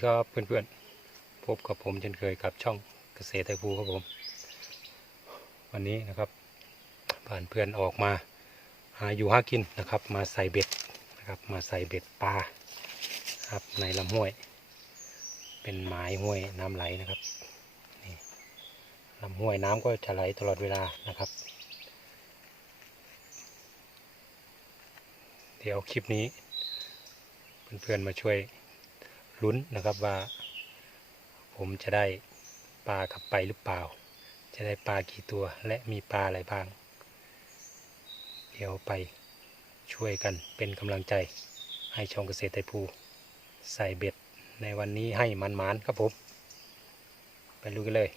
ดีครับเพื่อนๆ พบกับผมเช่นเคยกับช่องเกษตรไทยภูครับผม วันนี้นะครับผ่านเพื่อนออกมา หาอยู่หากินนะครับ มาใส่เบ็ดนะครับ มาใส่เบ็ดปลาครับในลำห้วย เป็นหมายห้วยน้ำไหลนะครับนี่ลำห้วยน้ำก็จะไหลตลอดเวลานะครับ เดี๋ยวคลิปนี้ เพื่อนๆมาช่วย ลุ้นนะครับว่า ผมจะได้ปลากลับไปหรือเปล่า จะได้ปลากี่ตัวและมีปลาอะไรบ้าง เดี๋ยวไปช่วยกันเป็นกำลังใจให้ช่องเกษตรไทยภูใส่เบ็ดในวันนี้ให้มันมานๆครับผม ไปลุยกันเลย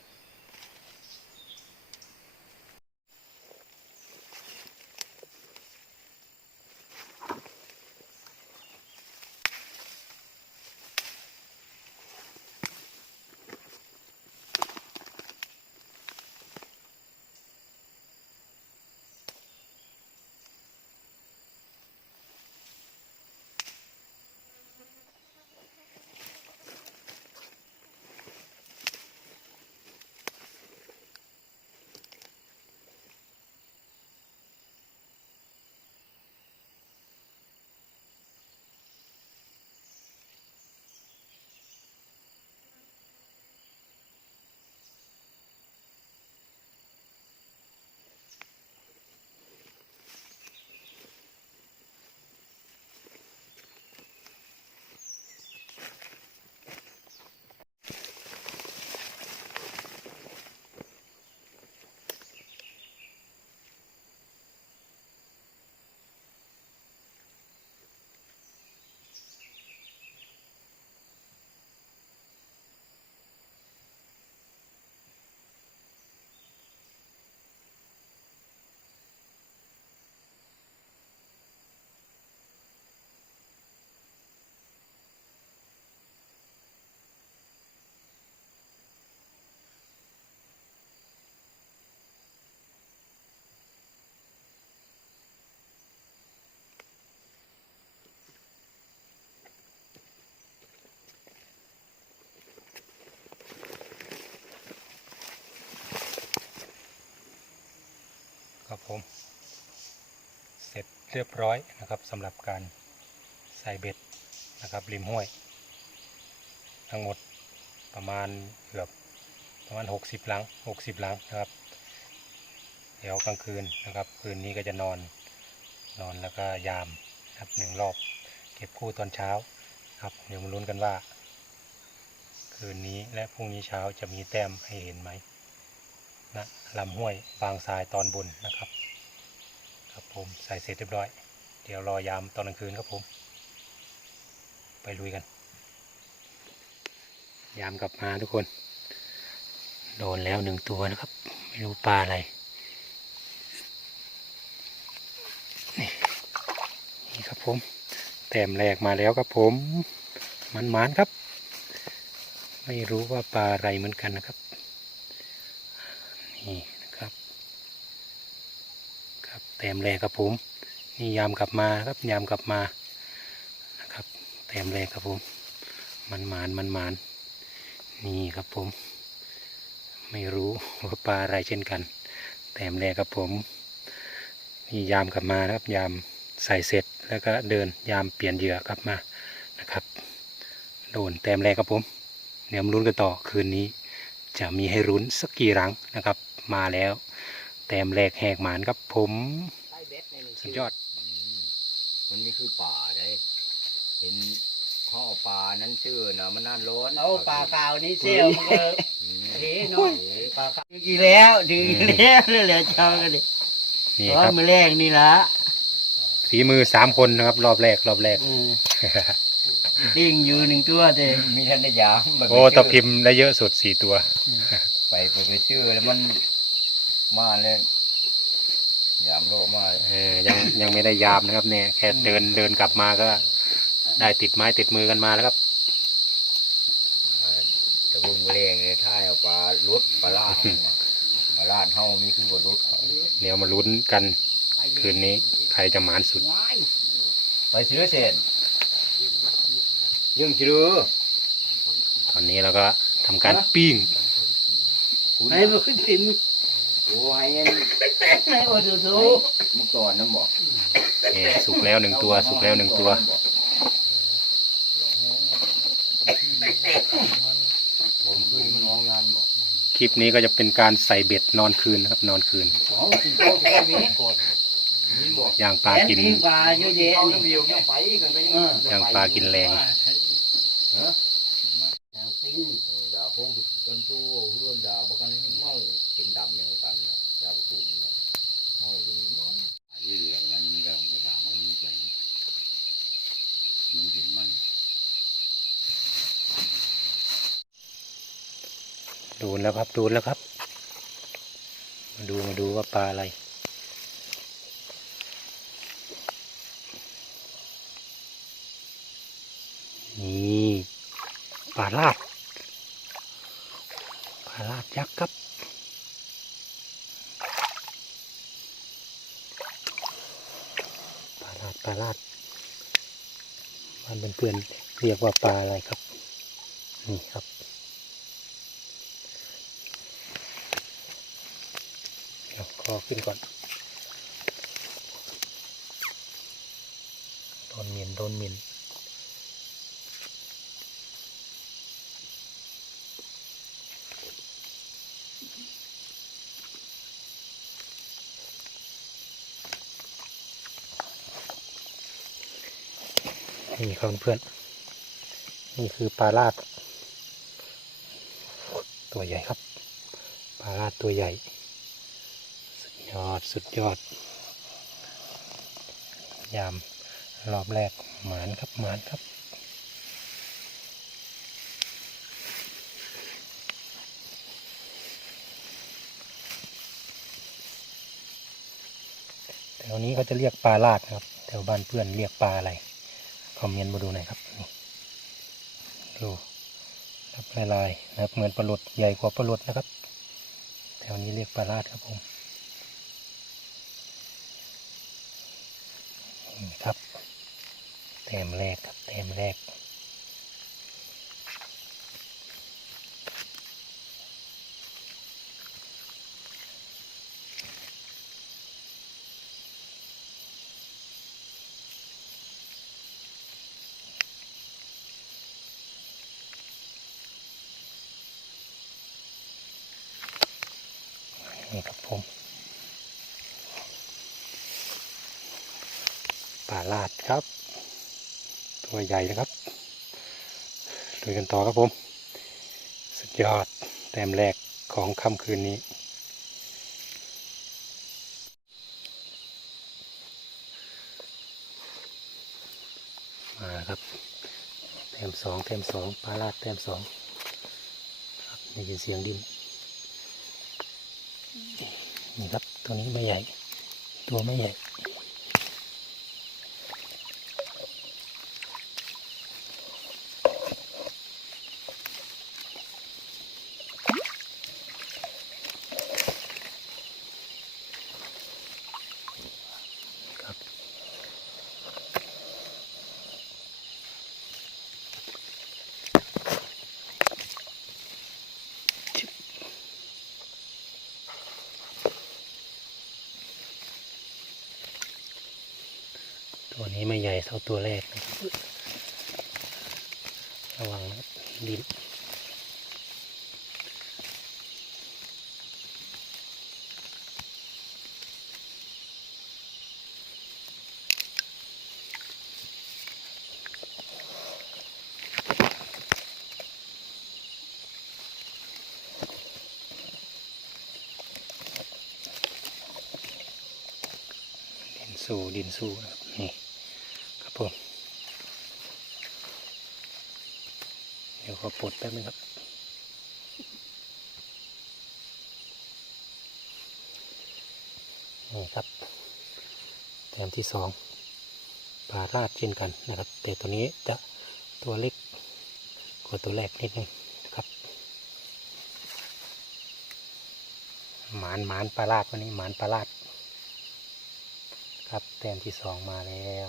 ผม เสร็จเรียบร้อยนะครับสำหรับการใส่เบ็ดนะครับริมห้วย ทั้งหมดประมาณเกือบประมาณ 60 หลัง 60 หลังนะครับ เดี๋ยวกลางคืนนะครับ คืนนี้ก็จะนอนนอนแล้วก็ยามนะครับหนึ่งรอบเก็บคู่ตอนเช้าครับเดี๋ยวมาลุ้นกันว่า คืนนี้และพรุ่งนี้เช้าจะมีแต้มให้เห็นไหม นะลำห้วยบางทรายตอนบนนะครับ ครับผมใส่เสร็จเรียบร้อย เดี๋ยวรอยามตอนกลางคืนครับผม ไปลุยกัน ยามกลับมาทุกคน โดนแล้วหนึ่งตัวนะครับ ไม่รู้ปลาอะไรนี่นี่ครับผมแต้มแรกมาแล้วครับผมมันหมานครับ ไม่รู้ว่าปลาอะไรเหมือนกันนะครับ นี่นะครับ ครับแต้มแรกครับผมนี่ยามกลับมาครับยามกลับมานะครับแต้มแรกครับผม มันหมานมันหมานนี่ครับผม ไม่รู้ว่าปลาอะไรเช่นกัน แต้มแรกครับผมนี่ยามกลับมานะครับยามใส่เสร็จแล้วก็เดินยามเปลี่ยนเหยื่อกลับมานะครับโดนแต้มแรกครับผมเดี๋ยวมาลุ้นกันต่อคืนนี้ จะมีให้รุ้นสักกี่รังนะครับ มาแล้ว แต้มแรกแหกหมานครับผมใต้เบ็ดในหนึ่งสุดยอด มันนี่คือป่าได้เห็นข้อปลานั้นชื่อนะมันน่าร้อนเอาปลาขาวนี่เซี่ยวมันก็อืมเฮ้หน่อยปลาขาวอีกแล้วดึงอีกแล้วเลยเหลือเจ้ากันดินี่อ๋อครับมือแรกนี่ละฝีมือสามคนนะครับ รอบแรกรอบแรกเออดิ้งอยู่หนึ่งตัวเด้มีท่านได้ยามมันโอ้ตะพิมพ์ได้เยอะสุดสี่ตัว ไปไปไปชื่อแล้วมัน มาเลยยามโลมาเออยังยังไม่ได้ยามนะครับ เนี่ย แค่เดินเดินกลับมาก็ ได้ติดไม้ติดมือกันมาแล้วครับแต่บุ้งเร่งเลยท้ายเอาปลาลุดปลาลาดปลาลาดเฮามีคือบลุดเขาเดี๋ยวมาลุ้นกัน คืนนี้ใครจะหมานสุด ไปซื้อเสร็จยังจื้อตอนนี้เราก็ทำการปิ้งให้มันขึ้นสินโอ้ให้อันให้อดดูมุกตอนน้ำบอกเอ่สุกแล้วหนึ่งตัว สุกแล้วหนึ่งตัว ผมขึ้นมันน้องงานบอกคลิปนี้ก็จะเป็นการใส่เบ็ดนอนคืนนะครับ นอนคืน อ๋อกินข้าวที่นี้ก่อนอย่างปลากินปลาเยอะแยะเอาเดียวเนี่ยไปกันก็ยังย่างปลากินแรง เออดาพงกันตู้เพื่อนดาบอกกันให้เมากินดำเนี่ยกันนะดาบุกุมนะเมาจนเมาไอ้เรื่องนั้นมันก็ภาษามันไปมันเห็นมัน โดน แล้วครับดนแล้วครับ มาดูมาดูว่าปลาอะไร นี่ปลาลาดปลาลาดยักษ์ครับปลาลาดปลาลาดมันเป็นเพื่อนเรียกว่าปลาอะไรครับ นี่ครับ เดี๋ยว คอขึ้นก่อน โดนเมียนโดนเมียนนี่ครับเพื่อน นี่คือปลาลาด ตัวใหญ่ครับ ปลาลาดตัวใหญ่ ยอดสุดยอด ยามรอบแรกหมานครับหมานครับ แถวนี้เขาจะเรียกปลาลาดนะครับ แถวบ้านเพื่อนเรียกปลาอะไร คอมเมนต์มาดูหน่อยครับนี่ดูครับลายลายๆนะครับเหมือนปลาหลดใหญ่กว่าปลาหลดนะครับ แถวนี้เรียกปลาลาดครับผม นี่ครับแต้มแรกครับแต้มแรก นี่ครับผมปลาลาดครับ ตัวใหญ่นะครับดูกันต่อครับผม สุดยอดแต้มแรกของค่ำคืนนี้ มาครับแต้มสองแต้มสองปลาลาดแต้มสองครับได้ยินเสียงดินนี่ครับตัวนี้ไม่ใหญ่ ตัวไม่ใหญ่ ตัวนี้ไม่ใหญ่เท่าตัวแรกนะครับระวังนะดินดินสู้ดินสู้นะครับผม เดี๋ยวขอปลดแป๊บนึงครับ นี่ครับแถมที่สองปลาราดเช่นกันนะครับ แต่ตัวนี้จะตัวเล็กกว่าตัวแรกนิดนึงนะครับ หมานหมานปลาราดวันนี้หมานปลาราดครับแต้มที่สองมาแล้ว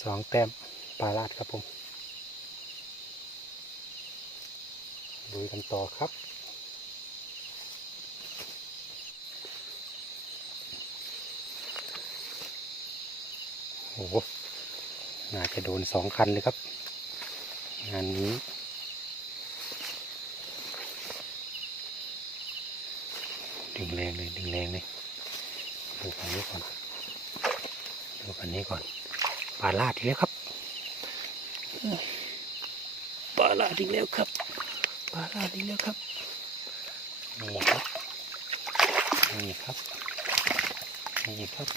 สองแต้มปลาลาดครับผมลุยกันต่อครับ โอ้โหน่าจะโดนสองคันเลยครับ งานนี้ดึงแรงเลยดึงแรงเลยดูคันนี้ก่อน ดูคันนี้ก่อนปลาลาดอีกแล้วครับปลาลาดอีกแล้วครับปลาลาดอีกแล้วครับนี่ครับนี่ครับนี่ครับ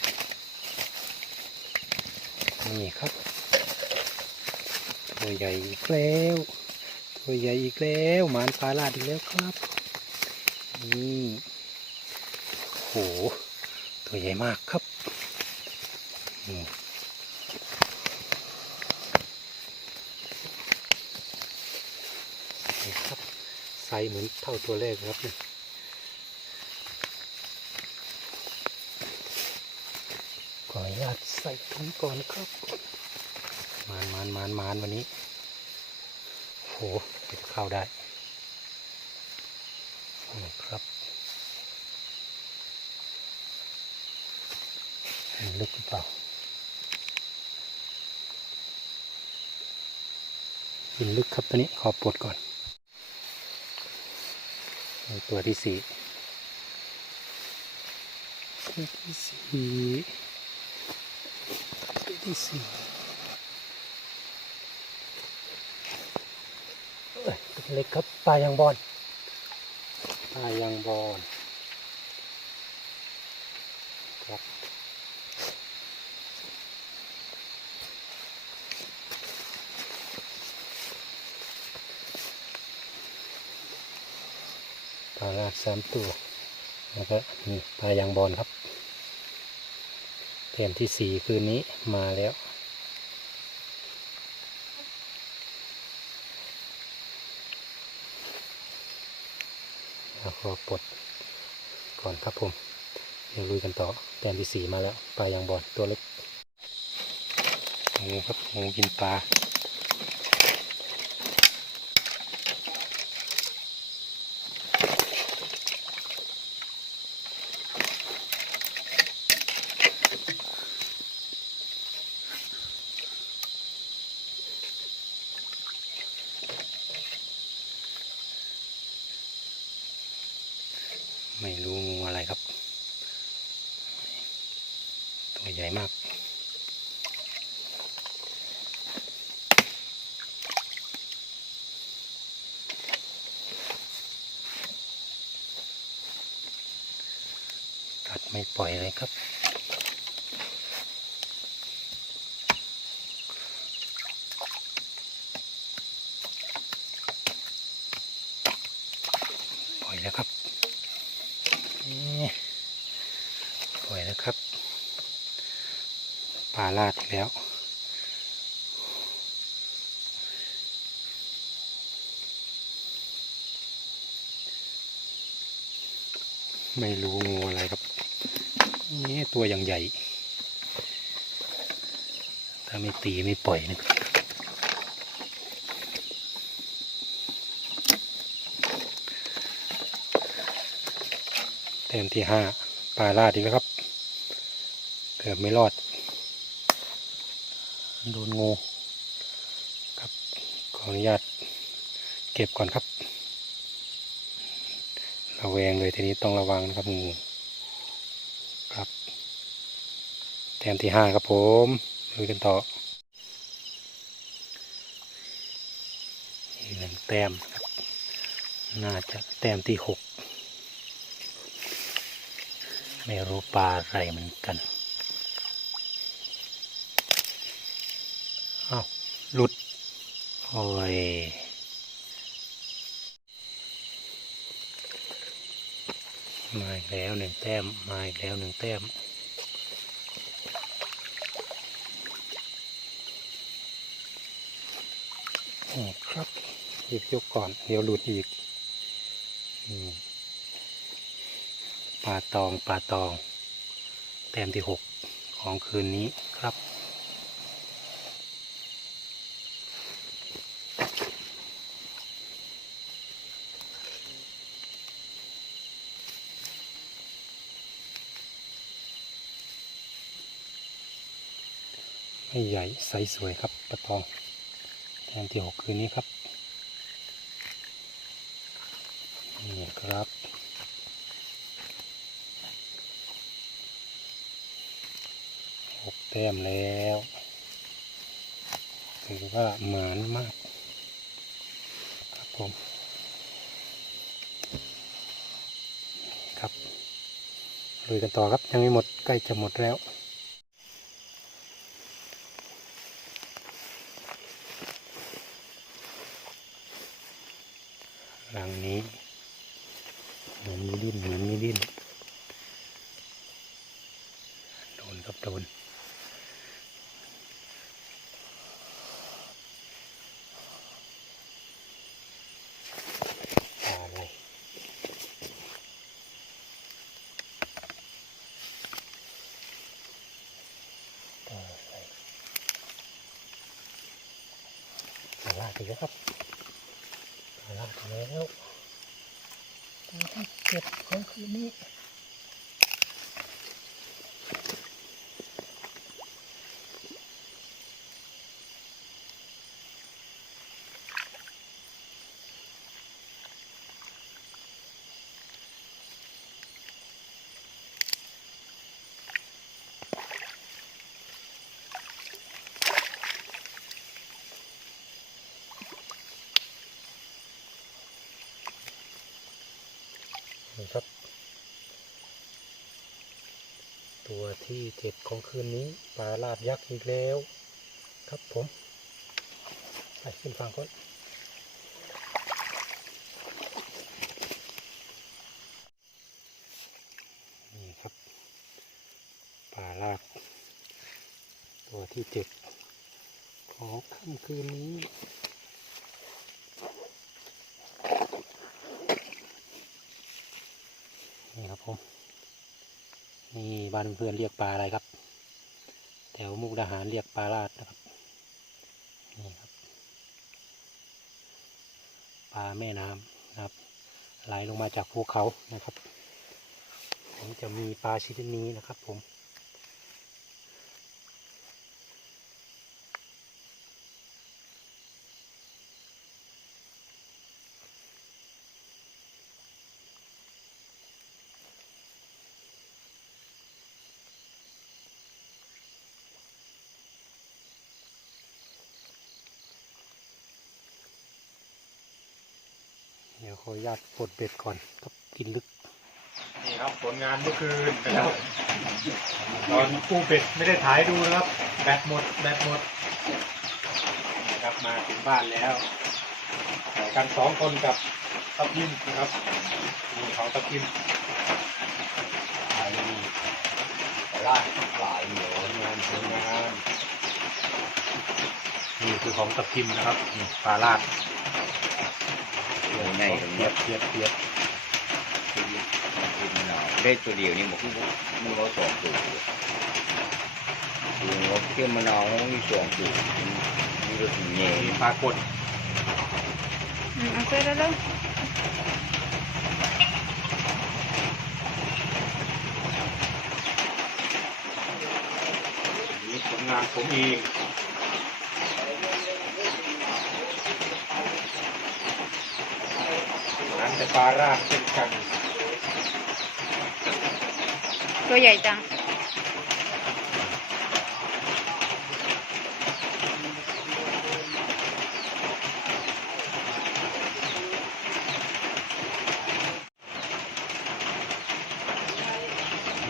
นี่ครับตัวใหญ่อีกแล้วตัวใหญ่อีกแล้วหมานปลาลาดอีกแล้วครับนี่โหตัวใหญ่มากครับ ครับไซส์เหมือนเท่าตัวแรกเลยครับเนี่ยขออนุญาตใส่ถุงก่อนครับ มานมานมานมานวันนี้ โหจะเข้าได้นี่ครับลึกหรือเปล่า หินลึกครับตัวนี้ขอปลดก่อน ตัวที่สี่ตัวที่สี่ตัวที่สี่เอ้ยตัวเล็กครับปลายังบอลปลายังบอลครับาลาดสามตัว แล้วก็นี่ปลายังบอลครับเกมที่สี่คืนนี้มาแล้ว แล้วก็ปลดก่อนครับผมเดี๋ยวลุยกันต่อแต้มที่สี่มาแล้วปลายังบอลตัวเล็กงูครับงูกินปลา ไม่รู้งูอะไรครับ ตัวใหญ่มาก กัดไม่ปล่อยเลยครับปล่อยแล้วครับ นี่ปล่อยแล้วครับปลาลาดอีกแล้วไม่รู้งูอะไรครับ นี่ตัวอย่างใหญ่ ถ้าไม่ตีไม่ปล่อยนะครับ มที่ห้าปลาลาดอีกแล้วครับ เกือบไม่รอด โดนงูครับ ขออนุญาตเก็บก่อนครับ ระแวงเลยทีนี้ต้องระวังนะครับงูครับแต้มที่ห้าครับผมลุยกันต่ออีกหนึ่งแต้มครับ น่าจะแต้มที่หก ไม่รู้ปลาอะไรเหมือนกันอ้าวหลุด โอ้ยมาอีกแล้วหนึ่งแต้ม มาอีกแล้วหนึ่งแต้มนี่ครับหยิบยกก่อน เดี๋ยวหลุดอีกอืม ป่าตองป่าตองเต็มที่ 6 ของคืนนี้ครับ ให้ใหญ่ใสสวยครับปลาตอง แต้มที่ 6 คืนนี้ครับ นี่ครับ ต้มแล้วถือว่าเหมือนมากครับผม ครับลุยกันต่อครับยังไม่หมดใกล้จะหมดแล้ว หลังนี้เหมือนมีดิ้นเหมือนมีดิ้นโดนครับโดนอะไรต่อไป สีครับลาลาดแล้วตัวที่เจ็บของคืนนี้นี่ ตัวที่เจ็ดของคืนนี้ปลาลาดยักษ์อีกแล้ว ครับผม ไปขึ้นฟังก่อนนี่ครับปลาลาดตัวที่เจ็ดของค่ำคืนนี้นี่ครับผม นี่บ้านเพื่อนเรียกปลาอะไรครับ แถวมุกดาหารเรียกปลาลาดนะครับนี่ครับ ปลาแม่น้ำนะครับ ไหลลงมาจากภูเขานะครับ ผมจะมีปลาชนิดนี้นะครับผม ดี๋ยวขออนุญาตปลดเบ็ดก่อนครับกินลึก นี่ครับผลงานเมื่อคืนนะครับตอนปูเป็ดไม่ได้ถ่ายดูนะครับแบตหมดแบตหมดกลับมาถึงบ้านแล้วกันสองคนกับทับทิมนะครับนี่ของทับทิมหลายนี่ลาดหลายเหนียวงานผลงานนี่คือของทับทิมนะครับนี่ปลาลาด งใหญ่ตรงเทีนี้ยบเทียบเทียบได้ตัวเดียวนี่มันคือมันเราสองตัวคือเราเที่ยวมะนาวมีสองตัวมีรถเงี้ยปลากดอืมเอาเสื้แล้วเร็วนี่ผลงานผมเองนั้น แต่ปลาราดเช่นกันตัวใหญ่จัง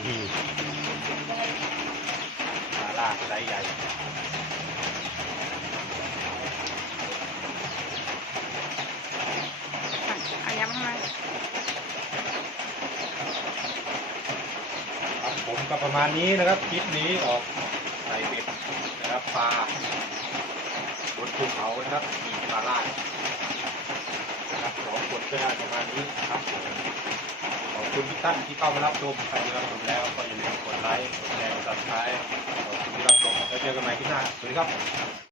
นี่ปลาลาดไซส์ใหญ่ อะเอาย้ำมา ครับผม ก็ประมาณนี้นะครับคลิปนี้ออกใส่เบ็ดนะครับปลาบนภูเขานะครับมีปลาล่านะครับสองคนก็ได้ประมาณนี้ครับขอบคุณทุกท่านที่เข้ามารับชมใครที่รับชมแล้วก็อย่าลืมกดไลค์กดแชร์กดซับสไครต์ขอบคุณที่รับชมแล้วเจอกันใหม่ที่หน้าสวัสดีครับ